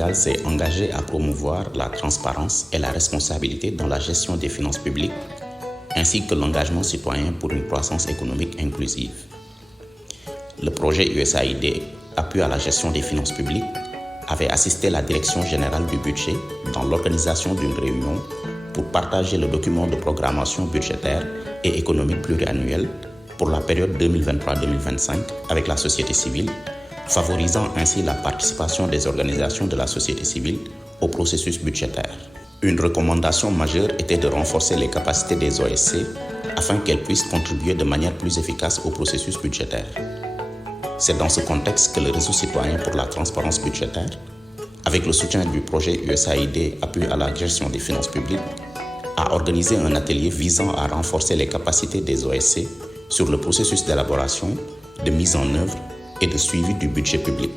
Sénégal s'est engagé à promouvoir la transparence et la responsabilité dans la gestion des finances publiques, ainsi que l'engagement citoyen pour une croissance économique inclusive. Le projet USAID, appui à la gestion des finances publiques, avait assisté la Direction générale du budget dans l'organisation d'une réunion pour partager le document de programmation budgétaire et économique pluriannuelle pour la période 2023-2025 avec la société civile, favorisant ainsi la participation des organisations de la société civile au processus budgétaire. Une recommandation majeure était de renforcer les capacités des OSC afin qu'elles puissent contribuer de manière plus efficace au processus budgétaire. C'est dans ce contexte que le Réseau citoyen pour la transparence budgétaire, avec le soutien du projet USAID Appui à la gestion des finances publiques, a organisé un atelier visant à renforcer les capacités des OSC sur le processus d'élaboration, de mise en œuvre et de suivi du budget public.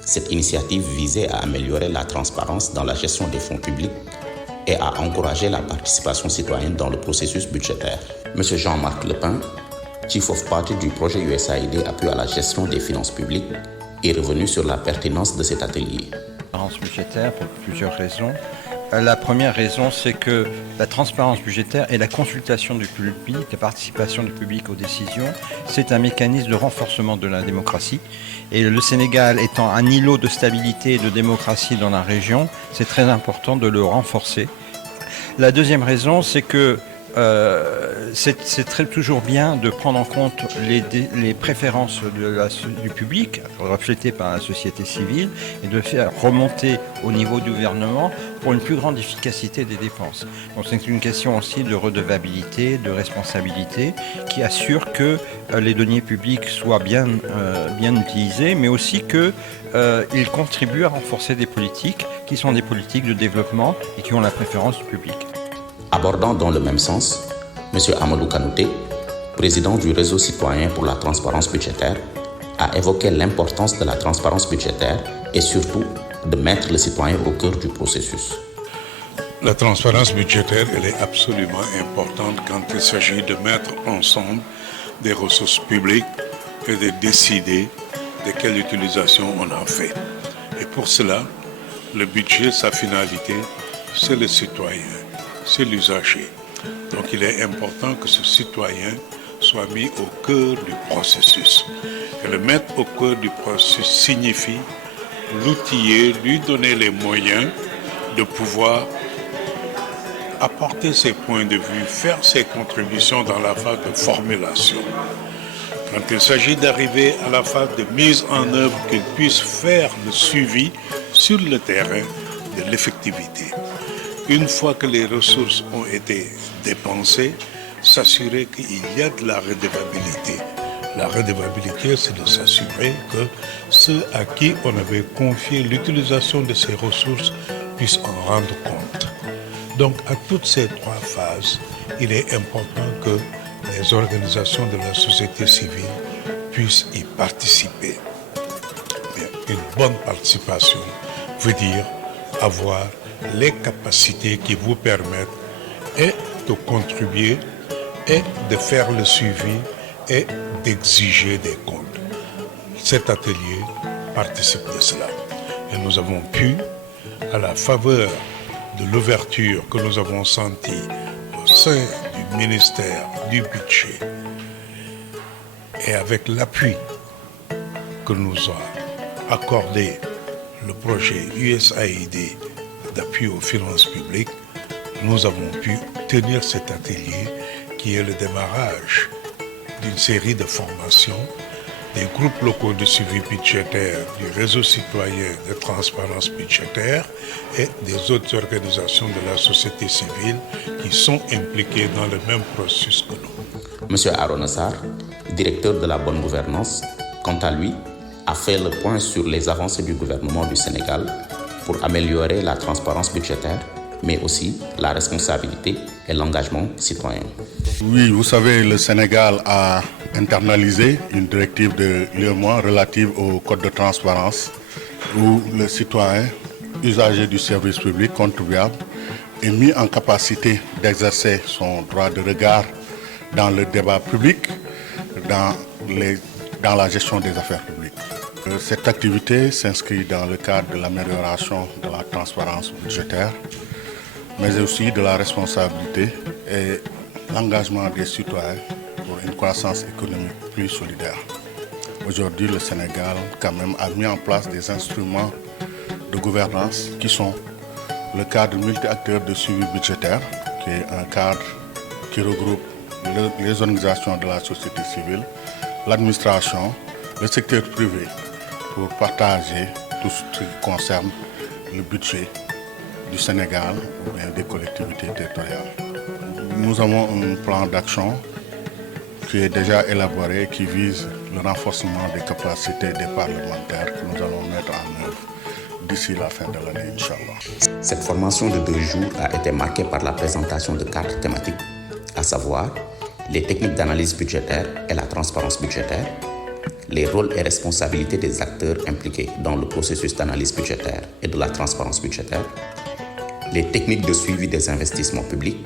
Cette initiative visait à améliorer la transparence dans la gestion des fonds publics et à encourager la participation citoyenne dans le processus budgétaire. M. Jean-Marc Lepin, Chief of Party du projet USAID Appui à la gestion des finances publiques, est revenu sur la pertinence de cet atelier. Transparence budgétaire pour plusieurs raisons. La première raison, c'est que la transparence budgétaire et la consultation du public, la participation du public aux décisions, c'est un mécanisme de renforcement de la démocratie. Et le Sénégal étant un îlot de stabilité et de démocratie dans la région, c'est très important de le renforcer. La deuxième raison, c'est que c'est toujours bien de prendre en compte les préférences du public, reflétées par la société civile, et de faire remonter au niveau du gouvernement pour une plus grande efficacité des dépenses. Donc c'est une question aussi de redevabilité, de responsabilité, qui assure que les deniers publics soient bien utilisés, mais aussi qu'ils contribuent à renforcer des politiques qui sont des politiques de développement et qui ont la préférence du public. Abordant dans le même sens, M. Amadou Kanouté, président du Réseau citoyen pour la transparence budgétaire, a évoqué l'importance de la transparence budgétaire et surtout de mettre le citoyen au cœur du processus. La transparence budgétaire, elle est absolument importante quand il s'agit de mettre ensemble des ressources publiques et de décider de quelle utilisation on en fait. Et pour cela, le budget, sa finalité, c'est le citoyen. C'est l'usager. Donc il est important que ce citoyen soit mis au cœur du processus. Et le mettre au cœur du processus signifie l'outiller, lui donner les moyens de pouvoir apporter ses points de vue, faire ses contributions dans la phase de formulation. Quand il s'agit d'arriver à la phase de mise en œuvre, qu'il puisse faire le suivi sur le terrain de l'effectivité. Une fois que les ressources ont été dépensées, s'assurer qu'il y a de la redevabilité. La redevabilité, c'est de s'assurer que ceux à qui on avait confié l'utilisation de ces ressources puissent en rendre compte. Donc, à toutes ces trois phases, il est important que les organisations de la société civile puissent y participer. Mais une bonne participation veut dire avoir les capacités qui vous permettent et de contribuer et de faire le suivi et d'exiger des comptes. Cet atelier participe de cela. Et nous avons pu, à la faveur de l'ouverture que nous avons sentie au sein du ministère du budget et avec l'appui que nous a accordé le projet USAID d'appui aux finances publiques, nous avons pu tenir cet atelier qui est le démarrage d'une série de formations des groupes locaux de suivi budgétaire, du réseau citoyen de transparence budgétaire et des autres organisations de la société civile qui sont impliquées dans le même processus que nous. M. Arona Sarr, directeur de la bonne gouvernance, quant à lui, a fait le point sur les avancées du gouvernement du Sénégal pour améliorer la transparence budgétaire, mais aussi la responsabilité et l'engagement citoyen. Oui, vous savez, le Sénégal a internalisé une directive de l'UEMOA relative au code de transparence où le citoyen, usager du service public, contribuable, est mis en capacité d'exercer son droit de regard dans le débat public, dans la gestion des affaires publiques. Cette activité s'inscrit dans le cadre de l'amélioration de la transparence budgétaire, mais aussi de la responsabilité et l'engagement des citoyens pour une croissance économique plus solidaire. Aujourd'hui, le Sénégal quand même a mis en place des instruments de gouvernance qui sont le cadre multi-acteurs de suivi budgétaire, qui est un cadre qui regroupe les organisations de la société civile, l'administration, le secteur privé, pour partager tout ce qui concerne le budget du Sénégal ou bien des collectivités territoriales. Nous avons un plan d'action qui est déjà élaboré, qui vise le renforcement des capacités des parlementaires que nous allons mettre en œuvre d'ici la fin de l'année, Inch'Allah. Cette formation de 2 jours a été marquée par la présentation de 4 thématiques, à savoir les techniques d'analyse budgétaire et la transparence budgétaire, les rôles et responsabilités des acteurs impliqués dans le processus d'analyse budgétaire et de la transparence budgétaire, les techniques de suivi des investissements publics,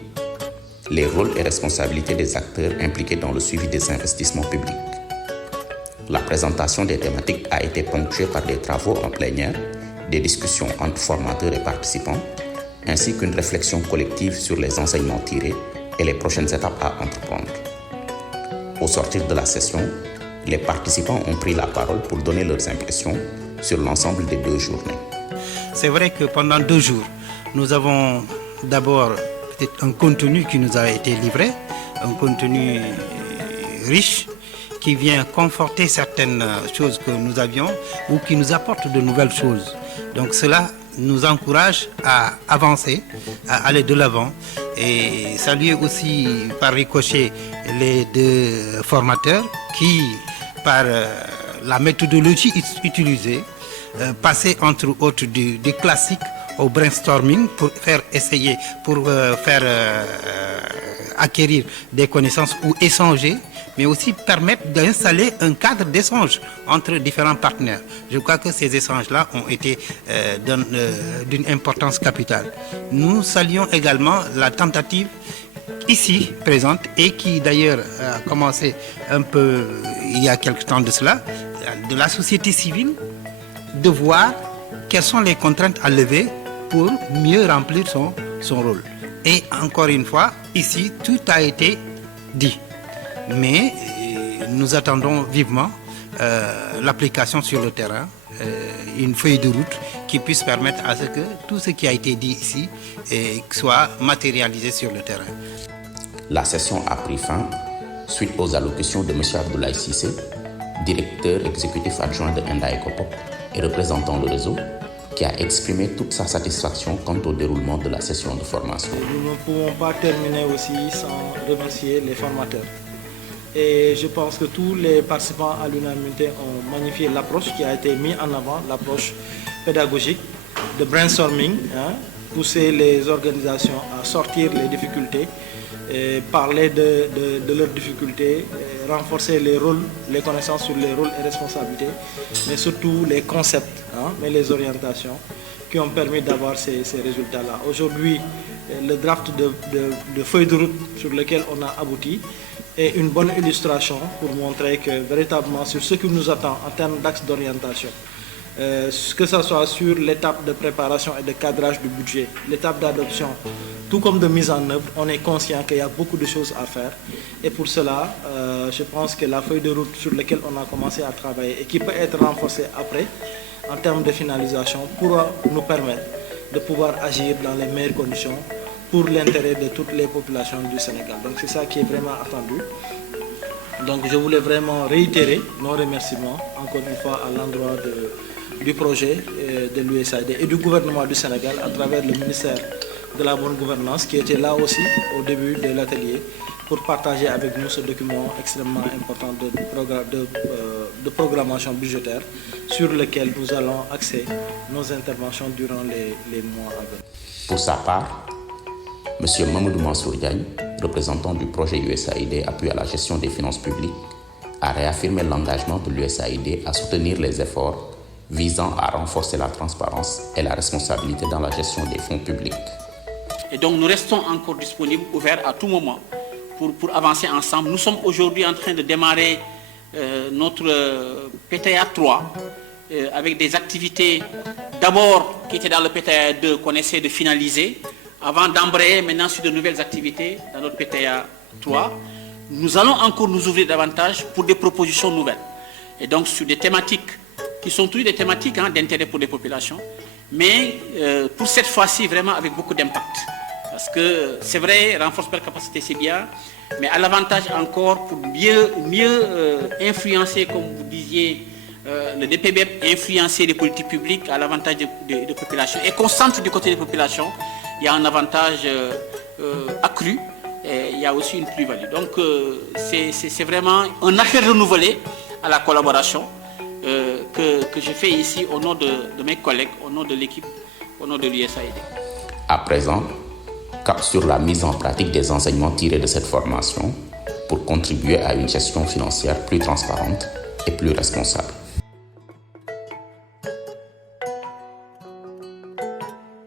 les rôles et responsabilités des acteurs impliqués dans le suivi des investissements publics. La présentation des thématiques a été ponctuée par des travaux en plénière, des discussions entre formateurs et participants, ainsi qu'une réflexion collective sur les enseignements tirés et les prochaines étapes à entreprendre. Au sortir de la session, les participants ont pris la parole pour donner leurs impressions sur l'ensemble des 2 journées. C'est vrai que pendant 2 jours, nous avons d'abord un contenu qui nous a été livré, un contenu riche qui vient conforter certaines choses que nous avions ou qui nous apporte de nouvelles choses. Donc cela nous encourage à avancer, à aller de l'avant et saluer aussi par ricochet les 2 formateurs qui, par la méthodologie utilisée, passaient entre autres du classique au brainstorming pour faire acquérir des connaissances ou échanger, mais aussi permettre d'installer un cadre d'échange entre différents partenaires. Je crois que ces échanges-là ont été d'une importance capitale. Nous saluons également la tentative ici présente et qui d'ailleurs a commencé un peu il y a quelque temps de cela, de la société civile, de voir quelles sont les contraintes à lever pour mieux remplir son rôle. Et encore une fois, ici, tout a été dit. Mais nous attendons vivement l'application sur le terrain, une feuille de route qui puisse permettre à ce que tout ce qui a été dit ici soit matérialisé sur le terrain. La session a pris fin suite aux allocutions de M. Abdoulaye Cissé, directeur exécutif adjoint de Enda Ecopop et représentant le réseau, qui a exprimé toute sa satisfaction quant au déroulement de la session de formation. Nous ne pouvons pas terminer aussi sans remercier les formateurs. Et je pense que tous les participants à l'unanimité ont magnifié l'approche qui a été mise en avant, l'approche pédagogique de brainstorming, pousser les organisations à sortir les difficultés, et parler de leurs difficultés, renforcer les rôles, les connaissances sur les rôles et responsabilités, mais surtout les concepts, mais les orientations qui ont permis d'avoir ces résultats-là. Aujourd'hui, le draft de feuille de route sur lequel on a abouti est une bonne illustration pour montrer que véritablement sur ce qui nous attend en termes d'axe d'orientation, que ce soit sur l'étape de préparation et de cadrage du budget, l'étape d'adoption, tout comme de mise en œuvre, on est conscient qu'il y a beaucoup de choses à faire. Et pour cela, je pense que la feuille de route sur laquelle on a commencé à travailler et qui peut être renforcée après, en termes de finalisation, pourra nous permettre de pouvoir agir dans les meilleures conditions pour l'intérêt de toutes les populations du Sénégal. Donc c'est ça qui est vraiment attendu. Donc je voulais vraiment réitérer nos remerciements, encore une fois, à l'endroit du projet de l'USAID et du gouvernement du Sénégal à travers le ministère de la bonne gouvernance qui était là aussi au début de l'atelier pour partager avec nous ce document extrêmement important de programmation budgétaire sur lequel nous allons axer nos interventions durant les mois à venir. Pour sa part, M. Mamadou Mansour Diagne, représentant du projet USAID Appui à la gestion des finances publiques, a réaffirmé l'engagement de l'USAID à soutenir les efforts visant à renforcer la transparence et la responsabilité dans la gestion des fonds publics. Et donc nous restons encore disponibles, ouverts à tout moment pour avancer ensemble. Nous sommes aujourd'hui en train de démarrer notre PTA 3 avec des activités d'abord qui étaient dans le PTA 2 qu'on essaie de finaliser, avant d'embrayer maintenant sur de nouvelles activités dans notre PTA 3. Nous allons encore nous ouvrir davantage pour des propositions nouvelles. Et donc sur des thématiques qui sont toujours des thématiques d'intérêt pour les populations, mais pour cette fois-ci vraiment avec beaucoup d'impact. Parce que c'est vrai, renforcer la capacité c'est bien, mais à l'avantage encore pour mieux influencer, comme vous disiez, le DPBEP influencer les politiques publiques à l'avantage des populations. Et qu'on sente du côté des populations, il y a un avantage accru et il y a aussi une plus-value. Donc c'est vraiment un appel renouvelé à la collaboration que je fais ici au nom de mes collègues, au nom de l'équipe, au nom de l'USAID. À présent, cap sur la mise en pratique des enseignements tirés de cette formation pour contribuer à une gestion financière plus transparente et plus responsable.